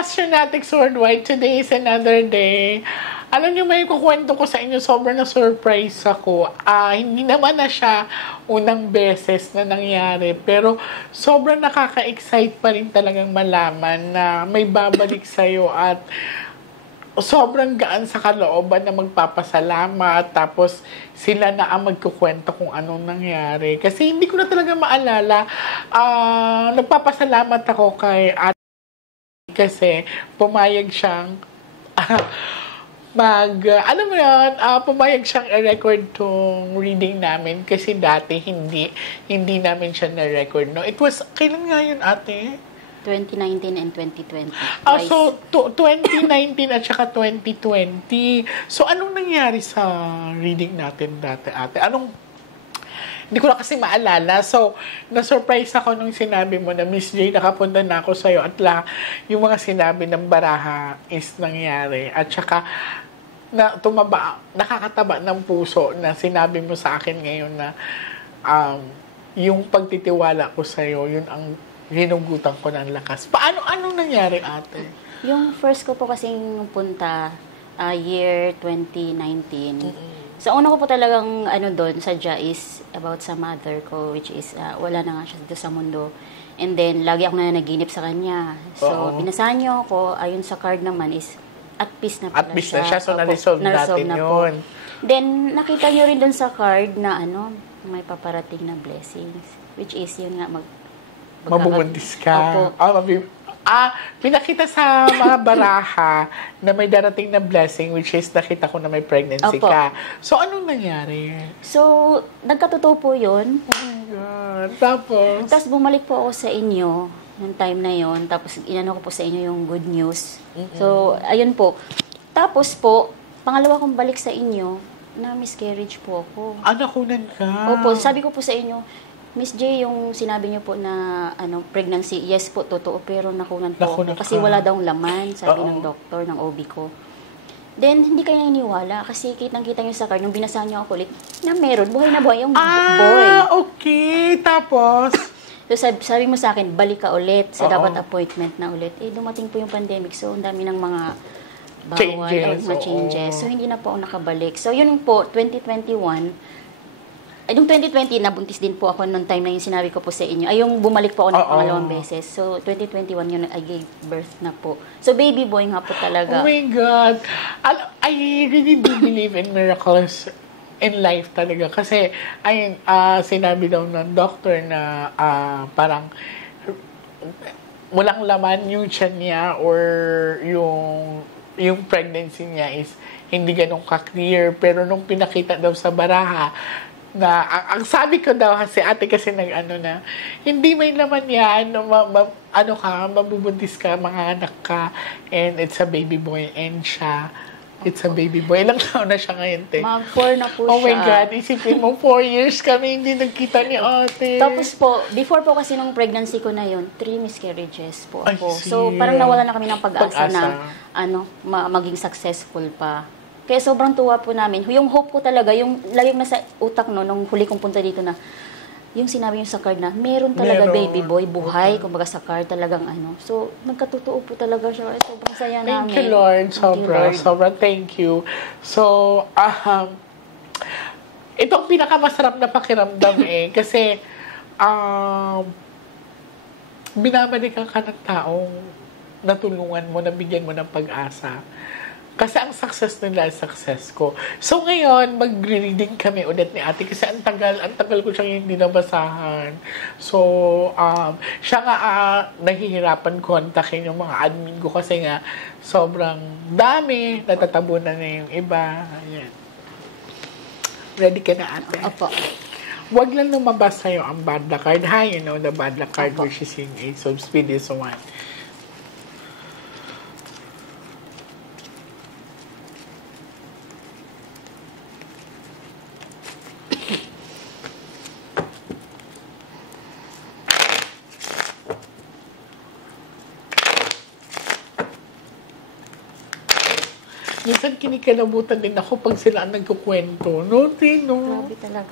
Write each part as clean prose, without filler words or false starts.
Astronautic Worldwide, today is another day. Alam niyo, may kukwento ko sa inyo, sobrang na-surprise ako. Hindi naman na siya unang beses na nangyari, pero sobrang nakaka-excite pa rin talagang malaman na may babalik sa'yo at sobrang gaan sa kalooban na magpapasalamat, tapos sila na ang magkukwento kung anong nangyari. Kasi hindi ko na talaga maalala. Nagpapasalamat ako kay Ate kasi pumayag siyang alam mo yun, pumayag siyang i-record tong reading namin kasi dati hindi namin siya na-record. No? It was, kailan nga yun, ate? 2019 and 2020. So, 2019 at saka 2020. So, anong nangyari sa reading natin dati, ate? Hindi ko na kasi maalala. So, na-surprise ako nung sinabi mo na, Miss J, nakapunta na ako sa'yo at yung mga sinabi ng baraha is nangyari. At saka, nakakataba ng puso na sinabi mo sa akin ngayon na yung pagtitiwala ko sa'yo, yun ang hinugutan ko ng lakas. Anong nangyari, ate? Yung first ko po kasing punta, year 2019, So, una ko po talagang doon, sadya is about sa mother ko, which is wala na nga siya dito sa mundo. And then, lagi ako na naginip sa kanya. So, binasahan niyo ako, ayon sa card naman is at peace na pala siya. At peace na siya, so na-resolve natin yun. Then, nakita niyo rin doon sa card na may paparating na blessings. Which is, yun nga, mabubuntis ka. Pinakita sa mga baraha na may darating na blessing, which is nakita ko na may pregnancy ka. So, anong nangyari? So, nagkatotoo po yun. Oh my God. Tapos bumalik po ako sa inyo nung time na yon. Tapos, inano ko po sa inyo yung good news. So, ayun po. Tapos po, pangalawa kong balik sa inyo, na miscarriage po ako. Nakunan ka. Opo, sabi ko po sa inyo, Miss J, yung sinabi niyo po na pregnancy, yes po, totoo, pero nakunan po ako. Kasi wala daw laman, sabi ng doktor, ng OB ko. Then, hindi kayo naniniwala kasi kitang-kita niyo sa card, nung binasahan niyo ako ulit, na meron, buhay na buhay yung boy. Okay. Tapos? So, sabi mo sa akin, balik ka ulit sa dapat appointment na ulit. Dumating po yung pandemic, so ang dami ng mga changes. So, hindi na po ako nakabalik. So, yun po, 2021, Noong 2020, nabuntis din po ako noong time na yung sinabi ko po sa inyo. Yung bumalik po ako ng pangalawang beses. So, 2021 yun, I gave birth na po. So, baby boy nga po talaga. Oh my God. I really do believe in miracles in life talaga. Kasi, sinabi daw ng doctor na parang walang laman yung tiyan niya or yung pregnancy niya is hindi ganun ka-clear. Pero nung pinakita daw sa baraha, na ang sabi ko daw kasi ate kasi na hindi may laman yan, mabubuntis ka, mga anak ka, and it's a baby boy, and siya, it's a baby boy. Ilang taon na siya ngayon, te? Mag-4 na po siya. Oh my God, isipin mo, 4 years kami hindi nagkita ni ate. Tapos po, before po kasi nung pregnancy ko na yun, 3 miscarriages po ako. So, see. parang nawala na kami ng pag-asa na, maging successful pa. Kaya sobrang tuwa po namin. Yung hope ko talaga, yung laging nasa utak nung huli kong punta dito na, yung sinabi niyo sa card na, meron talaga baby boy, buhay, kumbaga sa card talagang So, nagkatotoo po talaga siya. Sobrang saya namin. Thank you, Lord. Sobrang thank you. So, ito ang pinakamasarap na pakiramdam kasi, binabalikan ka ng taong natulungan mo, nabigyan mo ng pag-asa. Kasi ang success nila ay success ko. So ngayon, mag-reading kami ulit ni ate kasi ang tagal ko siyang hindi nabasahan. So, siya nga nahihirapan kontakin yung mga admin ko kasi nga sobrang dami, natatabunan na yung iba. Ayan. Ready ka na, ate? Opo. Huwag lang lumabas sa'yo ang bad luck card. You know, the bad luck card which is in Ace of Spades is one. Minsan kinikalabutan din ako pag sila ang nagkukwento. Grabe talaga.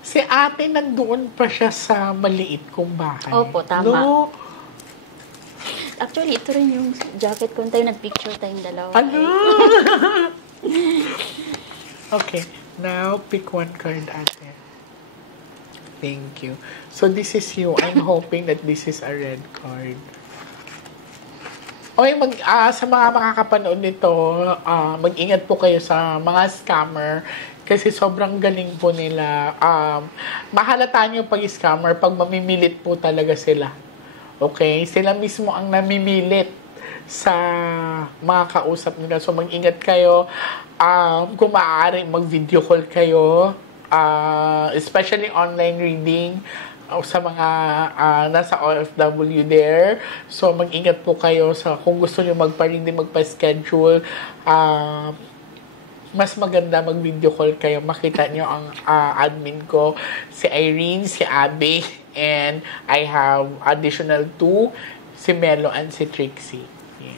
Si ate nandoon pa siya sa maliit kong bahay. Opo, tama. Actually, ito rin yung jacket ko. Tayo nag-picture tayong dalawa. Ano? Okay. Now, pick one card, ate. Thank you. So, this is you. I'm hoping that this is a red card. Okay, sa mga makakapanood nito, mag-ingat po kayo sa mga scammer kasi sobrang galing po nila. Mahalata nyo pag-scammer pag mamimilit po talaga sila. Okay? Sila mismo ang namimilit sa mga kausap nila. So, mag-ingat kayo. Kung maaari, mag-video call kayo. Especially online reading sa mga nasa OFW there. So, mag-ingat po kayo sa kung gusto nyo magpa-reading, magpa-schedule. Mas maganda mag-video call kayo. Makita nyo ang admin ko, si Irene, si Abby, and I have additional 2, si Melo and si Trixie. Yeah.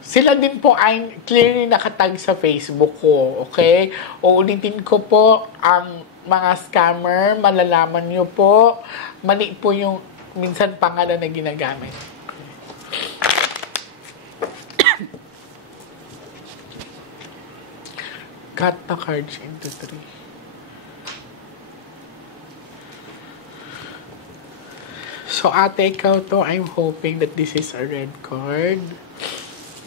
Sila din po ay clearly nakatag sa Facebook ko, okay? Uulitin ko po, ang mga scammer, malalaman nyo po, mali po yung minsan pangalan na ginagamit. Cut the cards into 3. So, ate, ikaw to, I'm hoping that this is a red card.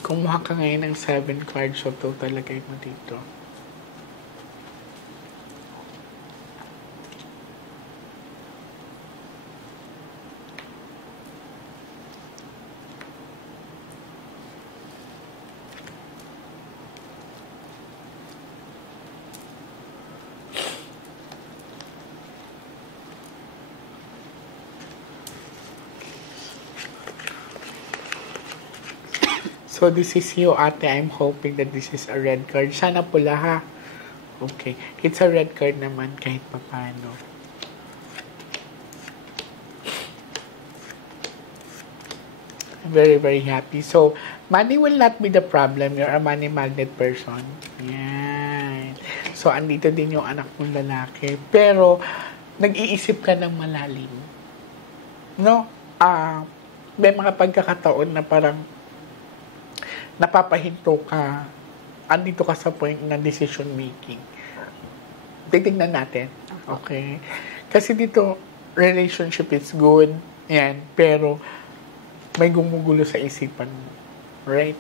Kumuha ka ngayon ng 7 cards, so to talagay mo dito. So, this is you, ate. I'm hoping that this is a red card. Sana pula, ha? Okay. It's a red card naman kahit papano. I'm very, very happy. So, money will not be the problem. You're a money magnet person. Yan. So, andito din yung anak mong lalaki. Pero, nag-iisip ka ng malalim. No? May mga pagkakataon na parang napapahinto ka, andito ka sa point na decision making. Titignan natin. Okay? Kasi dito, relationship is good, yan, pero may gumugulo sa isipan mo. Right?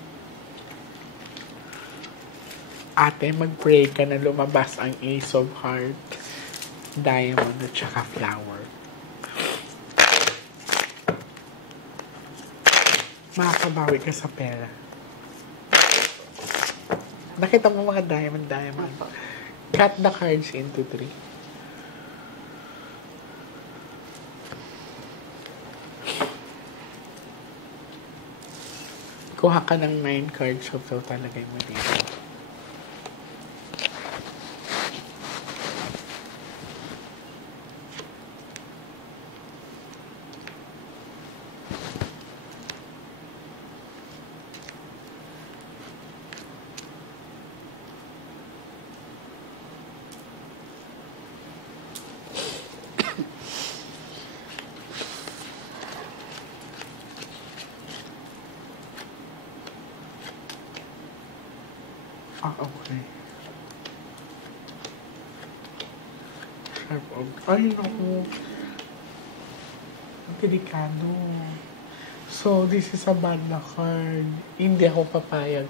Ate, mag-pray ka na lumabas ang Ace of Hearts, Diamond, at saka Flower. Makakabawi ka sa pera. Nakita mo mga diamond. Cut the cards into 3. Kuha ka ng 9 cards, so talagay mo dito. Okay. Ay, naku. Delikado. So, this is a bad luck card. Hindi ako papayag.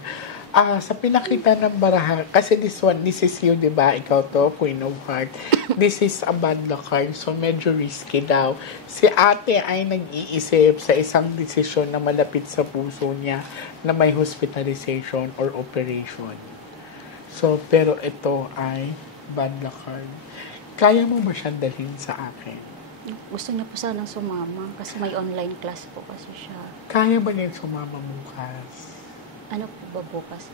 Sa pinakita ng baraha, kasi this is you, di ba? Ikaw to, Queen of Hearts. This is a bad luck card, so medyo risky daw. Si ate ay nag-iisip sa isang desisyon na malapit sa puso niya na may hospitalization or operation. So, pero ito ay bad luck card. Kaya mo ba siyang dalhin sa akin? Gusto niya po sanang sumama kasi may online class po kasi siya. Kaya ba niya sumama bukas? Ano po ba bukas?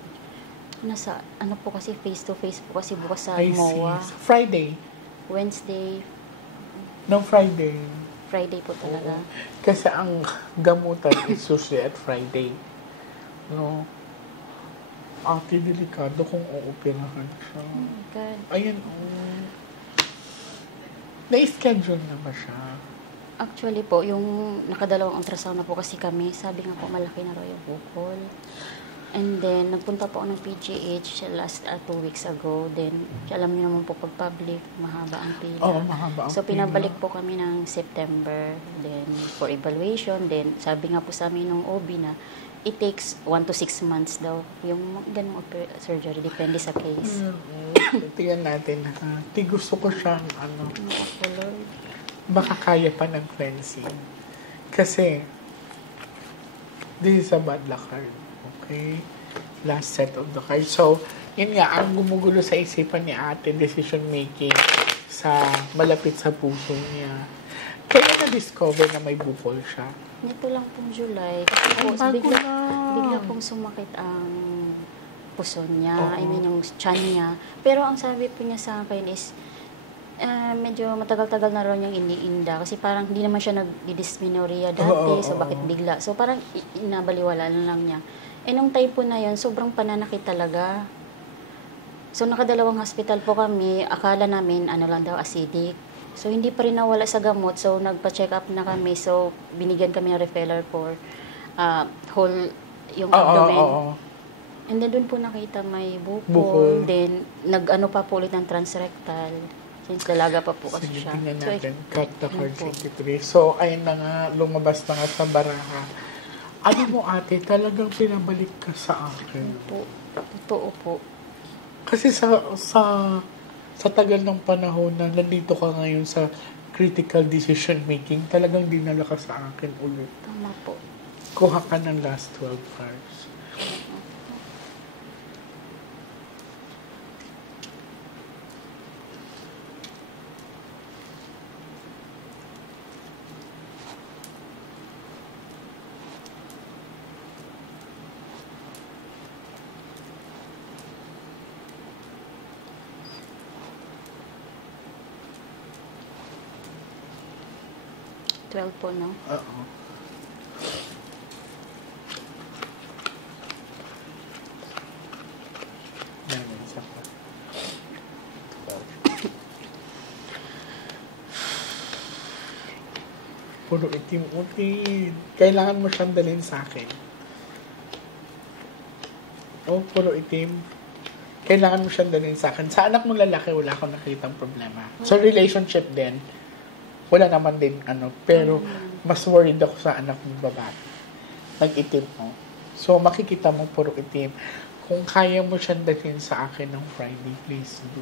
Ano po kasi face-to-face po kasi bukas sa I MOA. see. Friday? Wednesday. No, Friday. Friday po talaga. Oo. Kasi ang gamutan is usually at Friday. No? Ate, delikado kung uoperahan siya. Oh my God. Ayan, Na-schedule na ba siya? Actually po, yung nakadalawang ultrasound na po kasi kami, sabi nga po malaki na raw yung bukol. And then, nagpunta po ako ng PGH last 2 weeks ago. Then, alam niyo naman po pag public, mahaba ang pila. Oo, mahaba ang So, pila. pinabalik po kami ng September. Then, for evaluation. Then, sabi nga po sa amin ng OB na it takes 1 to 6 months daw yung ganung surgery. Depende sa case. Tingnan natin. Ha? Gusto ko siyang, Ako, Lord. baka kaya pa ng cleansing. Kasi, this is a bad luck card. Okay? Last set of the cards. So, yun nga, ang gumugulo sa isipan ni ate, decision making sa malapit sa puso niya. Kaya na-discover na may bukol siya. Nito lang pong July. Kasi po, bigla pong sumakit ang puso niya. I mean, yung tiyan niya. Pero ang sabi po niya sa akin is, medyo matagal-tagal na raw niyang iniinda. Kasi parang hindi naman siya nag-dysmenorrhea dati. So, bakit bigla? So, parang inabaliwala na lang niya. Nung time po na yun, sobrang pananakit talaga. So, nakadalawang hospital po kami. Akala namin, lang daw, acidic. So, hindi pa rin nawala sa gamot. So, nagpa-check up na kami. So, binigyan kami ng referral for whole yung abdomen. And then, doon po nakita may bukol. Then, nag-ano pa po ulit ng transrectal. Since dalaga pa po kasi Sige, siya. tingnan So, natin. Cut the card 23. So, ayun na nga, lumabas na nga sa baraha. Ano mo ate, talagang pinabalik ka sa akin. po, totoo po. Kasi sa tagal ng panahon na nandito ka ngayon sa critical decision making, talagang dinala ka sa akin ulit. Tama po. Kuha ka ng last 12 cards. Po, no? Oo. Yan, isa pa. Puro itim-utin. Kailangan mo siyang dalhin sa akin. Oh, puro itim. Kailangan mo siyang dalhin sa akin. Sa anak mong lalaki, wala akong nakitang problema. Sa relationship din, wala naman din pero mas worried ako sa anak mong babae. Nag-itim mo. So, makikita mo puro itim. Kung kaya mo siyang dalhin sa akin ng Friday, please do.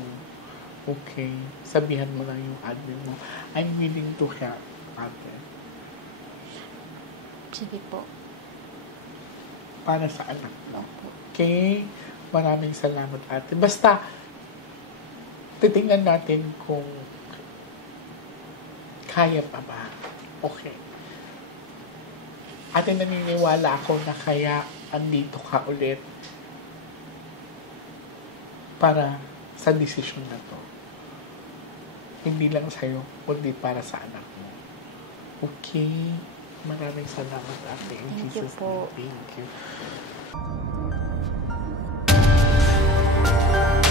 Okay. Sabihan mo lang yung admin mo. I'm willing to help, ate. Sige po. Para sa anak mo. Okay? Maraming salamat, ate. Basta, titingnan natin kung kaya pa ba. Okay. Ate, naniniwala ako na kaya andito ka ulit para sa desisyon na to. Hindi lang sa'yo, kundi para sa anak mo. Okay? Maraming salamat, ate. In Thank you Jesus' po. name. Thank you.